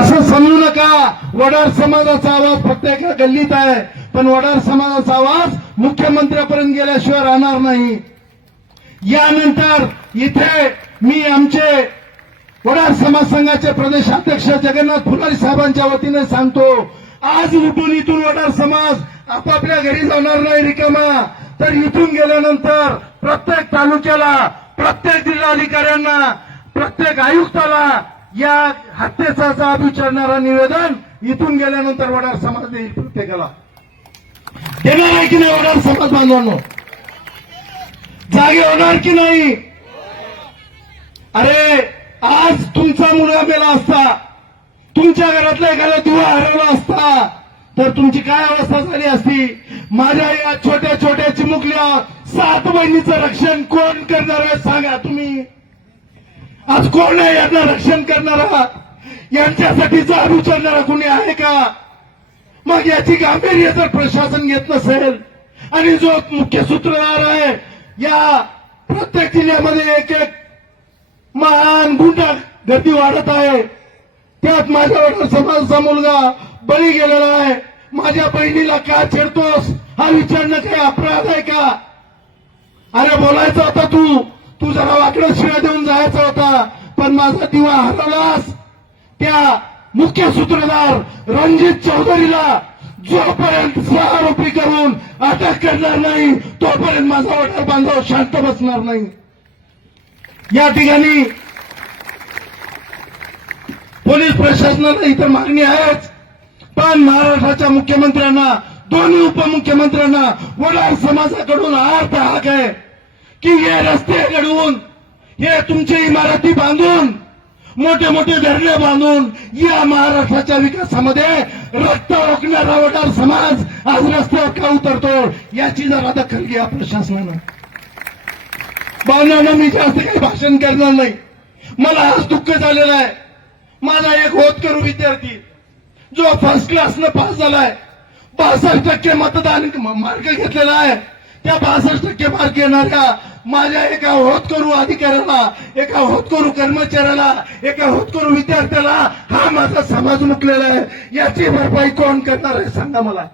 असं समजू नका वडार समाजाचा आवाज फक्त एका गल्लीत आहे पण वडार समाजाचा आवाज मुख्यमंत्र्यापर्यंत गेल्याशिवाय राहणार नाही यानंतर इथे मी आमचे वडार समाज संघाचे प्रदेशाध्यक्ष जगन्नाथ फुलारी साहेबांच्या वतीने सांगतो आज उठून इथून वडार समाज आपापल्या घरी जाणार नाही रिकामा तर इथून गेल्यानंतर प्रत्येक तालुक्याला प्रत्येक जिल्हाधिकाऱ्यांना प्रत्येक आयुक्ताला या हत्येचा जाब विचारणारा निवेदन इथून गेल्यानंतर वडार समाज देईल प्रत्येकाला देणार आहे की नाही वडार समाज बांधवांनो जागे होणार की नाही अरे आज तुमचा मुलगा गेला असता तुमच्या घरातला एखादा दुवा हरवला असता तर तुमची काय अवस्था झाली असती माझ्या या छोट्या छोट्या चिमुकल्या सात बहिणीचं रक्षण कोण करणार आहे सांगा तुम्ही आज कोण आहे यांना रक्षण करणारा यांच्यासाठीचा विचारणारा कोणी आहे का मग याची गांभीर्य जर प्रशासन घेत नसेल आणि जो मुख्य सूत्रधार आहे या प्रत्येक जिल्ह्यामध्ये एक एक महान गुंडा गती वाढत आहे त्यात माझ्या समाज समाजाचा मुलगा बळी गेलेला आहे माझ्या बहिणीला का छेडतोस हा विचारणं काही अपराध आहे का अरे बोलायचं आता तू तू जरा वाकडं शिळा देऊन जायचा होता पण माझा दिवा हरवलास त्या मुख्य सूत्रधार रणजित चौधरीला जोपर्यंत स्वारोपी करून अटक करणार नाही तोपर्यंत माझा ऑर्डर बांधव शांत बसणार नाही या ठिकाणी पोलीस प्रशासनाला इथं मागणी आहेच पण महाराष्ट्राच्या मुख्यमंत्र्यांना दोन्ही उपमुख्यमंत्र्यांना वडार समाजाकडून आर्थ हाक आहे की हे रस्ते घडवून हे तुमचे इमारती बांधून मोठे मोठे धरणे बांधून या महाराष्ट्राच्या विकासामध्ये रस्ता रोखणारा वडार समाज आज रस्त्यावर का उतरतो याची जरा दखल घ्या प्रशासनानं बांधणं मी जास्त काही भाषण करणार नाही मला आज दुःख झालेलं आहे माझा एक होत करू विद्यार्थी जो फर्स्ट क्लासनं पास झालाय बासष्ट टक्के मतदान मार्ग घेतलेला आहे त्या बासष्ट टक्के मार्क येणाऱ्या माझ्या एका होतकरू अधिकाऱ्याला एका होतकरू कर्मचाऱ्याला एका होतकरू विद्यार्थ्याला हा माझा समाज मुकलेला आहे याची भरपाई कोण करणार आहे सांगा मला